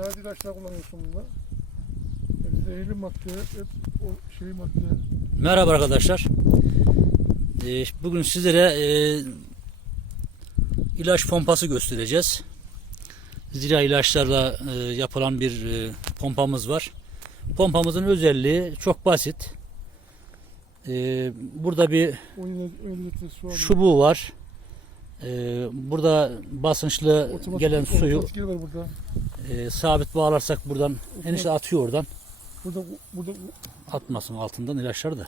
Zehirli ilaçlar kullanıyorsun bunda. Hep zehirli madde, hep o şey madde. Merhaba arkadaşlar. Ee, Bugün sizlere e, ilaç pompası göstereceğiz. Zira ilaçlarla e, yapılan bir e, pompamız var. Pompamızın özelliği çok basit. Ee, Burada bir 17 litre su alıyor. çubuğu var. Ee, Burada basınçlı Otomatik- gelen suyu otomatik burada. e, sabit bağlarsak buradan enişte atıyor oradan. Burada burada Atmasın altından ilaçları da.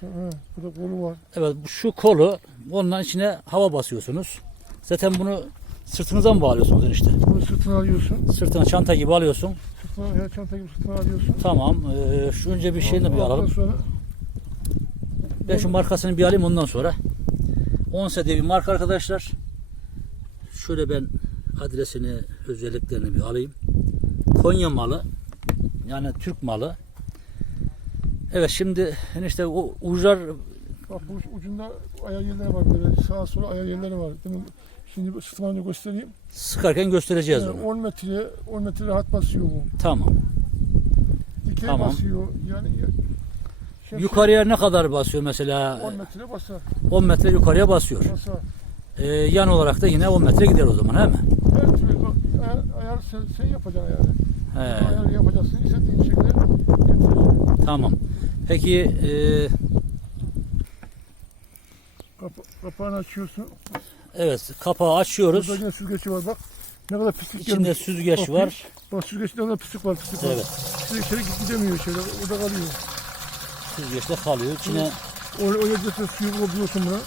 ha, burada kolu var. Evet şu kolu ondan içine hava basıyorsunuz. Zaten bunu sırtınıza mı bağlıyorsunuz enişte? Bunu sırtına alıyorsun. Sırtına çanta gibi alıyorsun. Sırtına her çanta gibi sırtına alıyorsun. Tamam. Ee, şu önce bir şeyini bir alalım. Sonra Ben şu markasını bir alayım ondan sonra. Onse diye bir marka arkadaşlar. Şöyle ben adresini, özelliklerini bir alayım. Konya malı. Yani Türk malı. Evet şimdi enişte o uçlar bak bu ucunda ayar yerleri var böyle. Sağa sola ayar yerleri var. Demin şimdi sırtıma göstereyim. sıkarken göstereceğiz Yani onu. 10 metre 10 metre rahat basıyor bu. Tamam. Dikey Tamam. basıyor. Yani şey- Yukarıya ne kadar basıyor mesela? 10 metre basar. 10 metre yukarıya basıyor. Basar. Ee, yan olarak da yine 10 metre gider o zaman değil mi? Her türlü ayar, ayar sen, sen yapacaksın yani. He, Ayar yapacaksın. istediğin şekilde getireceksin. tamam. Peki e, Kapa, kapağını açıyorsun. evet kapağı açıyoruz. Burada yine süzgeci var bak. Ne kadar pislik İçinde gelmiş. süzgeç Bak, var. Bak süzgeçte ne kadar pislik var. Pislik var. Evet. Pislik içeri gidemiyor içeri. Orada kalıyor. Süzgeçte kalıyor. İçine O, o yerde suyu bulabiliyorsun buna.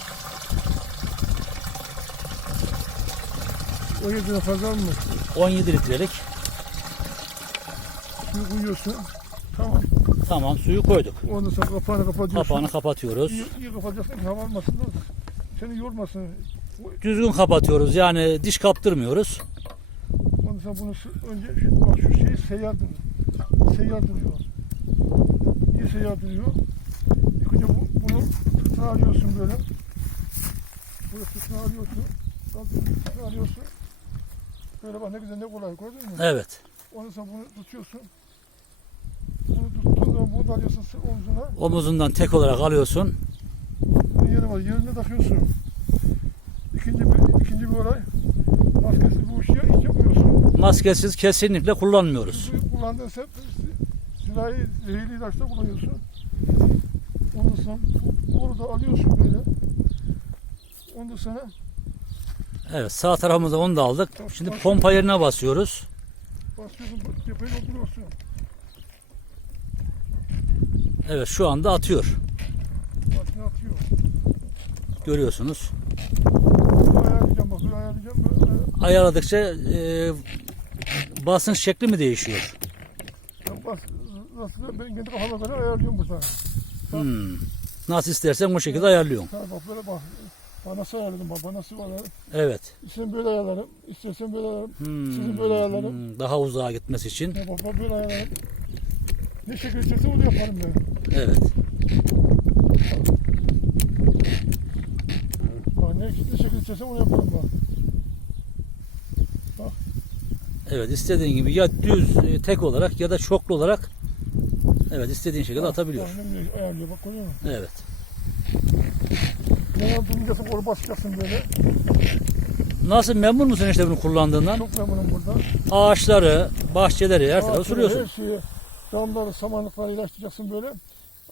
O yerden fazla mı? 17 litrelik. Suyu koyuyorsun. Tamam. Tamam suyu koyduk. Ondan sonra kapağını kapatıyorsun. Kapağını kapatıyoruz. İyi, iyi kapatacaksın hava almasın da seni yormasın. Düzgün kapatıyoruz. Yani diş kaptırmıyoruz. Ondan sonra bunu önce bak şu şeyi seyyar duruyor. Seyyar. Niye seyyar duruyor? İlk bu, bunu alıyorsun böyle. Böyle sırtına alıyorsun. Alıyorsun. Böyle bak ne güzel ne kolay gördün mü? Evet. Ondan sonra bunu tutuyorsun. Bunu tuttuğun zaman bunu da alıyorsun omzuna. Omuzundan tek olarak alıyorsun. Bunun yeri var. Yerine takıyorsun. İkinci bir, ikinci bir olay. Maskesiz bu işi hiç yapmıyorsun. Maskesiz kesinlikle kullanmıyoruz. Kullandığın sen zirai zehirli ilaçta kullanıyorsun. Ondan sonra bu- bunu da alıyorsun böyle. Ondan sonra Evet sağ tarafımıza onu da aldık. Şimdi pompa yerine basıyoruz. basıyorsun, tepeyi dolduruyorsun. Evet şu anda atıyor. Başına atıyor. Görüyorsunuz. Ayarlayacağım bak, ayarlayacağım. Böyle, Ayarladıkça e, basınç şekli mi değişiyor? Nasıl ben kendi kafama göre ayarlıyorum burada. Hmm. Nasıl istersen o şekilde ayarlıyorum. Ha, bak böyle bak. Bana nasıl ayarladım bak, bana nasıl ayarladım. Evet. İstersen böyle ayarlarım, istersen böyle ayarlarım. Hmm. Sizin böyle ayarlarım. Hmm, Daha uzağa gitmesi için. Ya bak böyle ayarlarım. Ne şekil istersen onu yaparım ben. Evet. Bak ne, ne şekil istersen onu yaparım bak. Evet istediğin gibi ya düz e, tek olarak ya da çoklu olarak evet istediğin şekilde atabiliyor. Bak, ne güzel ayarlıyor bak görüyor musun? Evet. Ne yapacaksın onu basacaksın böyle. Nasıl memnun musun işte bunu kullandığından? Çok memnunum burada. Ağaçları, bahçeleri her tarafa Ağaçları, sürüyorsun. Her şeyi, damları, samanlıkları ilaçlayacaksın böyle.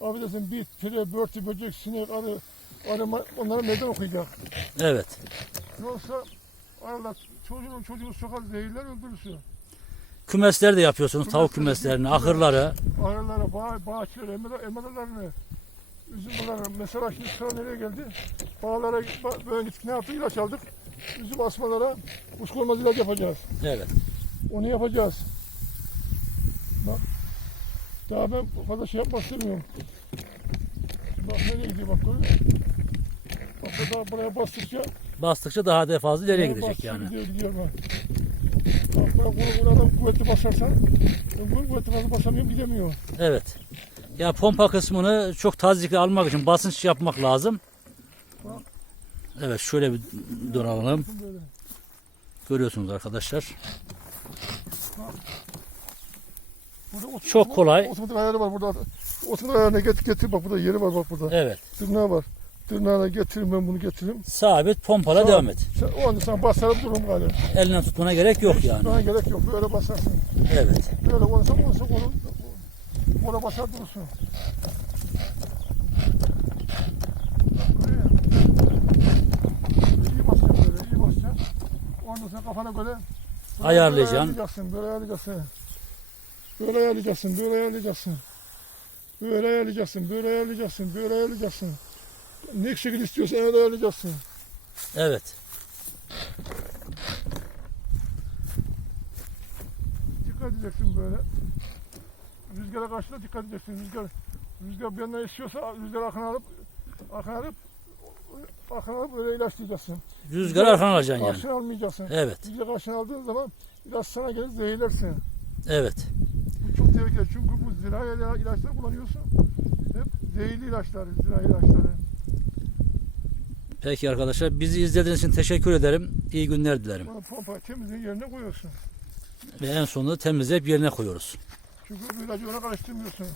Affedersin bit, pire, börtü, böcek, sinek, arı, arıma onlara meydan okuyacak. Evet. Yoksa arılar çocuğunu çocuğunu sokar zehirler öldürürsün. Kümesler de yapıyorsunuz. Tavuk Kümesler, kümeslerini, kümesler. ahırları. Arılara, bağ, bağçları, emadalarını, üzümleri, mesela şimdi sıra nereye geldi? Bağlara ba- böyle gittik ne yaptık? İlaç aldık. Üzüm asmalara kuşkonmaz ilaç yapacağız. Evet. Onu yapacağız. Bak. Daha ben fazla şey yapmak istemiyorum. Bak nereye gidiyor bak görüyor musun? Bak daha buraya bastıkça Bastıkça daha da fazla buraya gidecek bastıkça yani. Gidiyor, gidiyor bak. Bak bunu buradan kuvvetli basarsan bu kuvvetli fazla basamıyorum gidemiyor. Evet. Ya pompa kısmını çok tazikli almak için basınç yapmak lazım. Evet şöyle bir. Böyle. Görüyorsunuz arkadaşlar. Burada Çok kolay. Otomatik ayarı var burada. Otomatik ayarına getir, getir bak burada yeri var bak burada. Evet. Tırnağı var. Tırnağına getiririm ben bunu getiririm. Sabit pompala Sağ- devam et. Sen, o anda sen basarım durum galiba. Elinden tutmana gerek yok yani. Bana gerek yok. Böyle basarsın. Evet. Böyle olursa olursa onu ona basar durursun. İyi basacaksın böyle, iyi basacaksın. Ondan sonra kafana göre böyle Ayarlayacaksın. ayarlayacaksın, böyle ayarlayacaksın. Böyle ayarlayacaksın, böyle ayarlayacaksın. Böyle ayarlayacaksın, böyle ayarlayacaksın, böyle ayarlayacaksın. Ne şekil istiyorsan öyle ayarlayacaksın. Evet. Dikkat edeceksin böyle. Rüzgara karşı da dikkat edeceksin. Rüzgar rüzgar bir yandan esiyorsa rüzgar arkana alıp arkana alıp arkana alıp öyle ilaçlayacaksın. Rüzgar arkana alacaksın yani. Karşına almayacaksın. Evet. Rüzgar karşına aldığın zaman ilaç sana gelir zehirlersin. Evet. Bu çok tehlikeli çünkü bu zirai ila- ilaçlar kullanıyorsun. Hep zehirli ilaçlar, zirai ilaçları. Peki arkadaşlar bizi izlediğiniz için teşekkür ederim. İyi günler dilerim. Pompa temizliğin yerine koyuyorsun. Ve en sonunda temizleyip yerine koyuyoruz. Çünkü bu ilacı ona karıştırmıyorsun.